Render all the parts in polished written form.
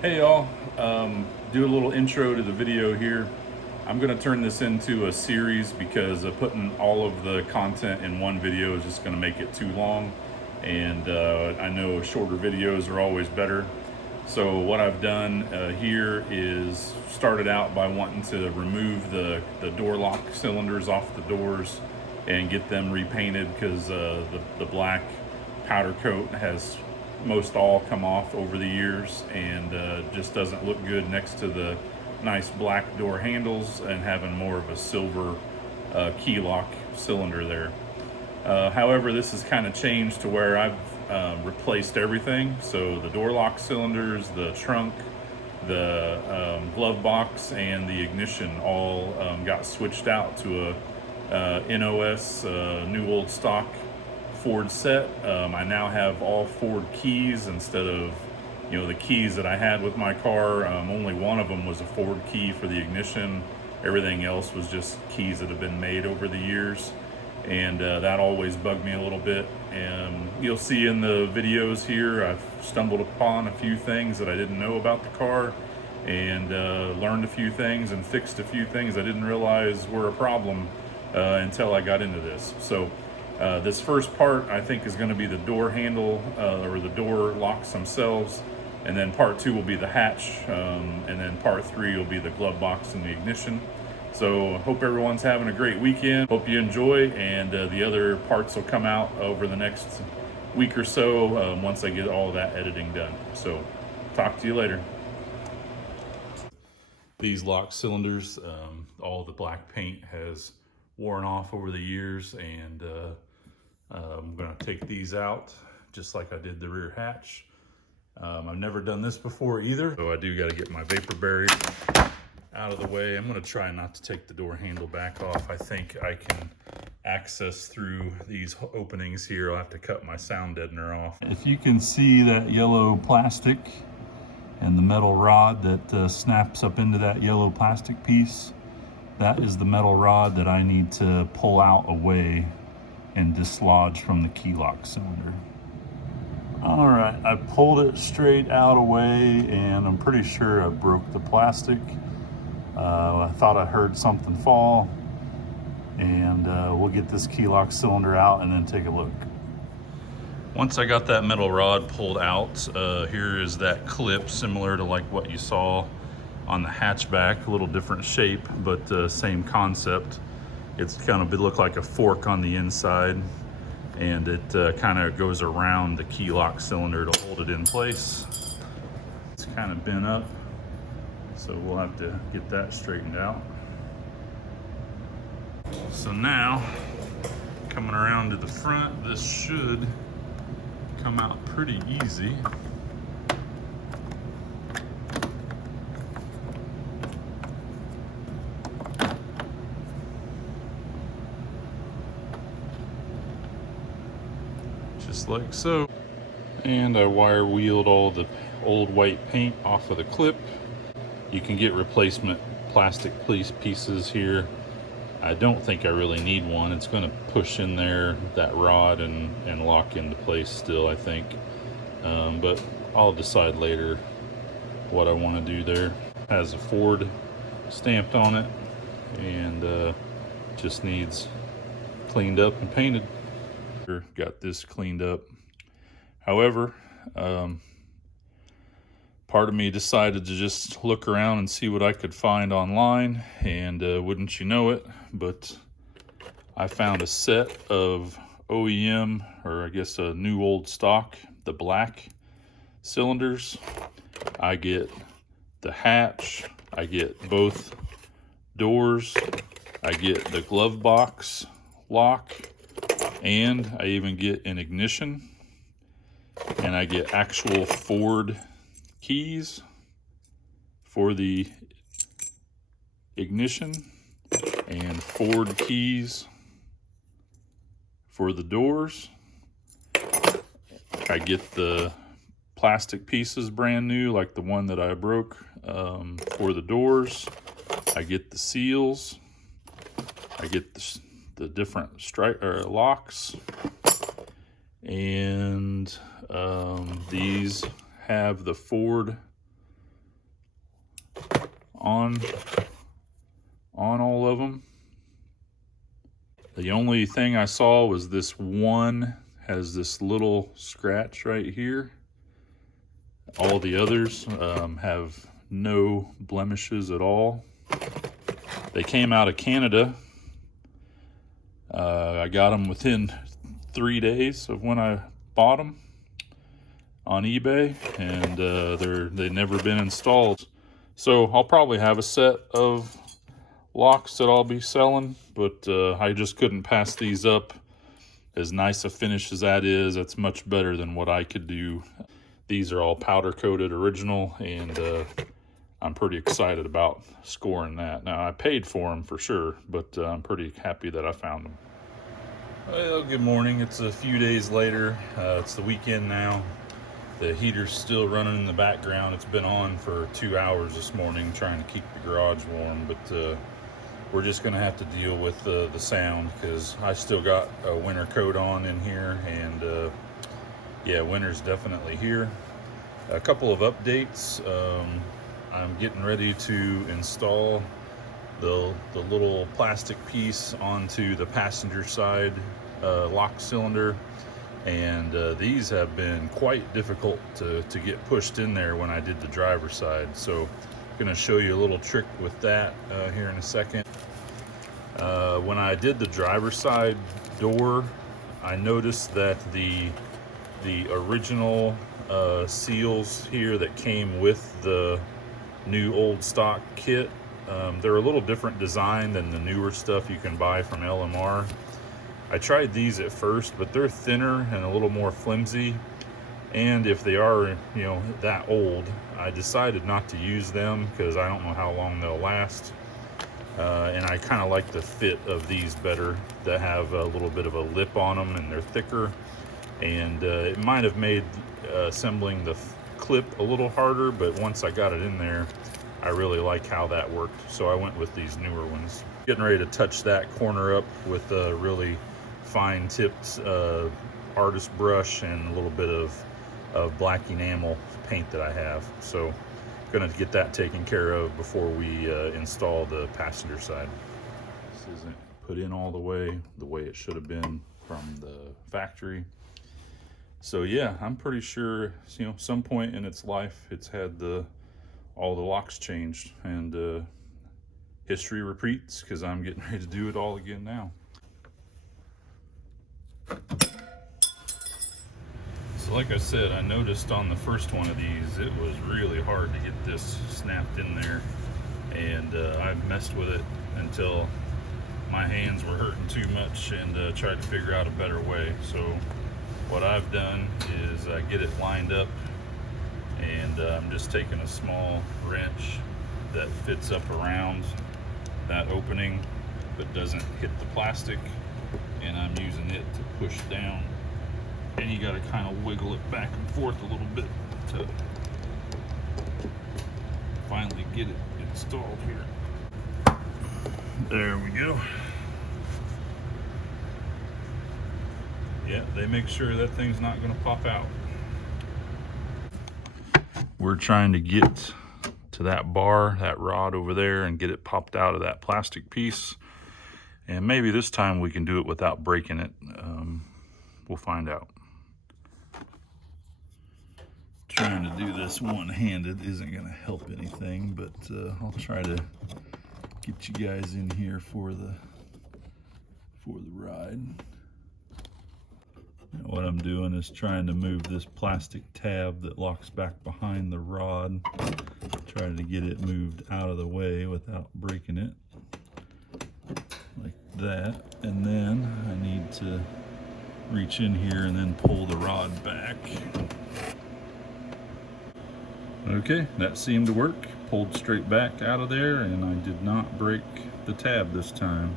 Hey y'all, do a little intro to the video here. I'm going to turn this into a series because putting all of the content in one video is just going to make it too long, and I know shorter videos are always better. So what I've done here is started out by wanting to remove the door lock cylinders off the doors and get them repainted because the black powder coat has most all come off over the years and just doesn't look good next to the nice black door handles and having more of a silver key lock cylinder there. However, this has kind of changed to where I've replaced everything. So the door lock cylinders, the trunk, the glove box, and the ignition all got switched out to a NOS new old stock Ford set. I now have all Ford keys instead of the keys that I had with my car. Only one of them was a Ford key for the ignition. Everything else was just keys that have been made over the years, and that always bugged me a little bit. And you'll see in the videos here, I've stumbled upon a few things that I didn't know about the car, and learned a few things and fixed a few things I didn't realize were a problem until I got into this. So this first part, I think, is going to be the door handle or the door locks themselves, and then part two will be the hatch, and then part three will be the glove box and the ignition. So hope everyone's having a great weekend. Hope you enjoy, and the other parts will come out over the next week or so once I get all of that editing done. So talk to you later. These lock cylinders, all the black paint has worn off over the years, and I'm going to take these out just like I did the rear hatch. I've never done this before either, so I do got to get my vapor barrier out of the way. I'm going to try not to take the door handle back off. I think I can access through these openings here. I'll have to cut my sound deadener off. If you can see that yellow plastic and the metal rod that snaps up into that yellow plastic piece, that is the metal rod that I need to pull out away and dislodge from the key lock cylinder. All right, I pulled it straight out away, and I'm pretty sure I broke the plastic. I thought I heard something fall, and we'll get this key lock cylinder out and then take a look. Once I got that metal rod pulled out, here is that clip, similar to like what you saw on the hatchback, a little different shape, but same concept. It's kind of look like a fork on the inside, and it kind of goes around the key lock cylinder to hold it in place. It's kind of bent up, so we'll have to get that straightened out. So now, coming around to the front, this should come out pretty easy. Just like so. And I wire wheeled all the old white paint off of the clip. You can get replacement plastic pieces here. I don't think I really need one. It's going to push in there that rod and lock into place still, I think. But I'll decide later what I want to do there. It has a Ford stamped on it, and just needs cleaned up and painted. Got this cleaned up. However, part of me decided to just look around and see what I could find online, and wouldn't you know it, but I found a set of OEM, or I guess a new old stock, the black cylinders. I get the hatch, I get both doors, I get the glove box lock, and I even get an ignition, and I get actual Ford keys for the ignition and Ford keys for the doors. I get the plastic pieces brand new, like the one that I broke, for the doors. I get the seals. I get the different locks, and these have the Ford on all of them. The only thing I saw was this one has this little scratch right here. All the others have no blemishes at all. They came out of Canada. I got them within 3 days of when I bought them on eBay, and they've never been installed. So I'll probably have a set of locks that I'll be selling, but I just couldn't pass these up. As nice a finish as that is, that's much better than what I could do. These are all powder coated original, and I'm pretty excited about scoring that. Now, I paid for them for sure, but I'm pretty happy that I found them. Well, good morning. It's a few days later. It's the weekend now. The heater's still running in the background. It's been on for 2 hours this morning trying to keep the garage warm, but we're just gonna have to deal with the sound because I still got a winter coat on in here, and yeah, winter's definitely here. A couple of updates. I'm getting ready to install the little plastic piece onto the passenger side lock cylinder, and these have been quite difficult to get pushed in there when I did the driver's side. So I'm gonna show you a little trick with that here in a second. When I did the driver's side door, I noticed that the original seals here that came with the new old stock kit, they're a little different design than the newer stuff you can buy from LMR. I tried these at first, but they're thinner and a little more flimsy, and if they are, you know, that old, I decided not to use them because I don't know how long they'll last. And I kind of like the fit of these better, that have a little bit of a lip on them, and they're thicker, and it might have made assembling the clip a little harder, but once I got it in there, I really like how that worked, so I went with these newer ones. Getting ready to touch that corner up with a really fine tipped artist brush and a little bit of black enamel paint that I have. So gonna get that taken care of before we install the passenger side. This isn't put in all the way it should have been from the factory. So yeah, I'm pretty sure, you know, some point in its life it's had all the locks changed, and history repeats because I'm getting ready to do it all again now. So like I said, I noticed on the first one of these, it was really hard to get this snapped in there, and I messed with it until my hands were hurting too much, and tried to figure out a better way. So what I've done is I get it lined up, and I'm just taking a small wrench that fits up around that opening but doesn't hit the plastic, and I'm using it to push down. And you got to kind of wiggle it back and forth a little bit to finally get it installed here. There we go. Yeah, they make sure that thing's not going to pop out. We're trying to get to that bar, that rod over there, and get it popped out of that plastic piece. And maybe this time we can do it without breaking it. We'll find out. Trying to do this one-handed isn't going to help anything, but I'll try to get you guys in here for the ride. Now what I'm doing is trying to move this plastic tab that locks back behind the rod, trying to get it moved out of the way without breaking it, like that. And then I need to reach in here and then pull the rod back. Okay, that seemed to work. Pulled straight back out of there, and I did not break the tab this time.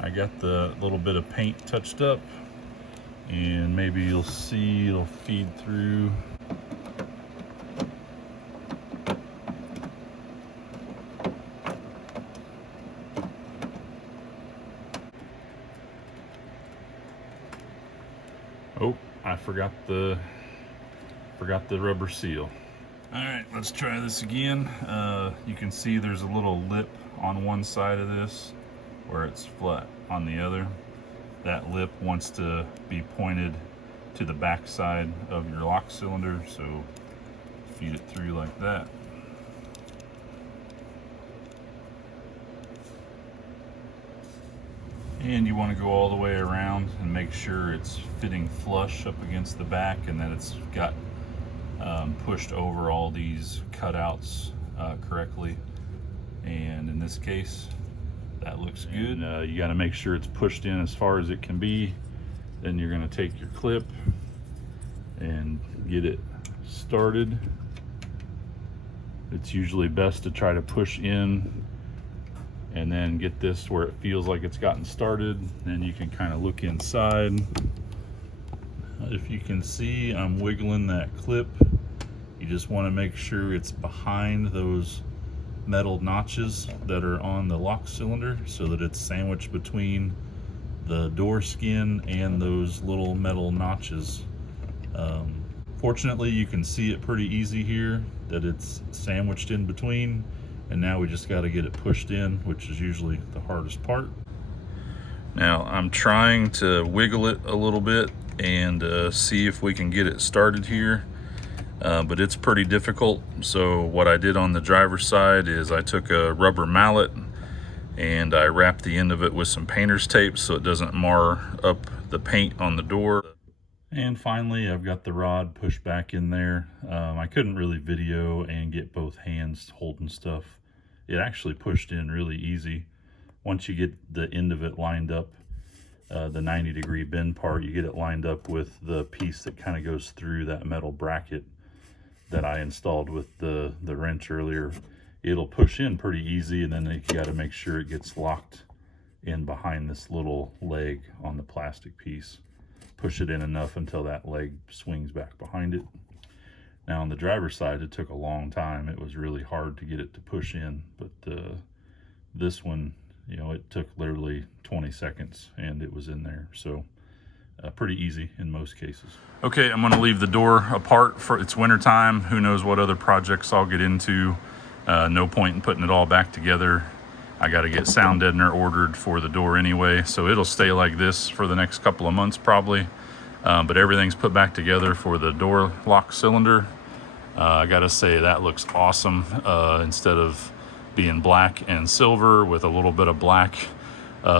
I got the little bit of paint touched up, and maybe you'll see it'll feed through. Oh, I forgot the rubber seal. All right, let's try this again. You can see there's a little lip on one side of this where it's flat on the other. That lip wants to be pointed to the back side of your lock cylinder, so feed it through like that. And you want to go all the way around and make sure it's fitting flush up against the back and that it's got pushed over all these cutouts correctly. And in this case, that looks good. And, you got to make sure it's pushed in as far as it can be. Then you're going to take your clip and get it started. It's usually best to try to push in and then get this where it feels like it's gotten started. Then you can kind of look inside. If you can see, I'm wiggling that clip. You just want to make sure it's behind those metal notches that are on the lock cylinder so that it's sandwiched between the door skin and those little metal notches. Fortunately, you can see it pretty easy here that it's sandwiched in between, and now we just got to get it pushed in, which is usually the hardest part. Now I'm trying to wiggle it a little bit and see if we can get it started here, but it's pretty difficult. So what I did on the driver's side is I took a rubber mallet and I wrapped the end of it with some painter's tape so it doesn't mar up the paint on the door. And finally, I've got the rod pushed back in there. I couldn't really video and get both hands holding stuff. It actually pushed in really easy. Once you get the end of it lined up, the 90-degree bend part, you get it lined up with the piece that kind of goes through that metal bracket that I installed with the wrench earlier. It'll push in pretty easy, and then you got to make sure it gets locked in behind this little leg on the plastic piece. Push it in enough until that leg swings back behind it. Now on the driver's side, it took a long time. It was really hard to get it to push in, but this one, you know, it took literally 20 seconds and it was in there. So pretty easy in most cases. Okay, I'm gonna leave the door apart for it's winter time. Who knows what other projects I'll get into. No point in putting it all back together. I got to get sound deadener ordered for the door anyway, so it'll stay like this for the next couple of months probably. But everything's put back together for the door lock cylinder. I gotta say that looks awesome. Instead of being black and silver with a little bit of black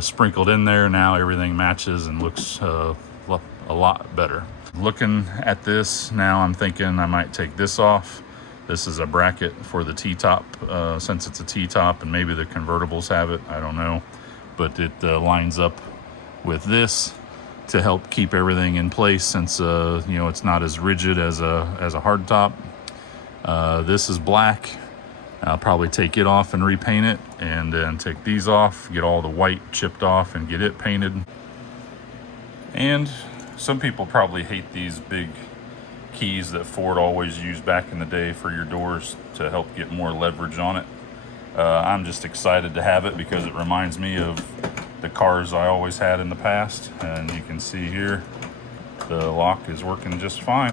sprinkled in there, now everything matches and looks a lot better. Looking at this now, I'm thinking I might take this off. This is a bracket for the T-top, since it's a T-top, and maybe the convertibles have it, I don't know. But it lines up with this to help keep everything in place, since you know, it's not as rigid as a hard top. This is black. I'll probably take it off and repaint it, and then take these off, get all the white chipped off and get it painted. And some people probably hate these big keys that Ford always used back in the day for your doors to help get more leverage on it. I'm just excited to have it because it reminds me of the cars I always had in the past. And you can see here, the lock is working just fine.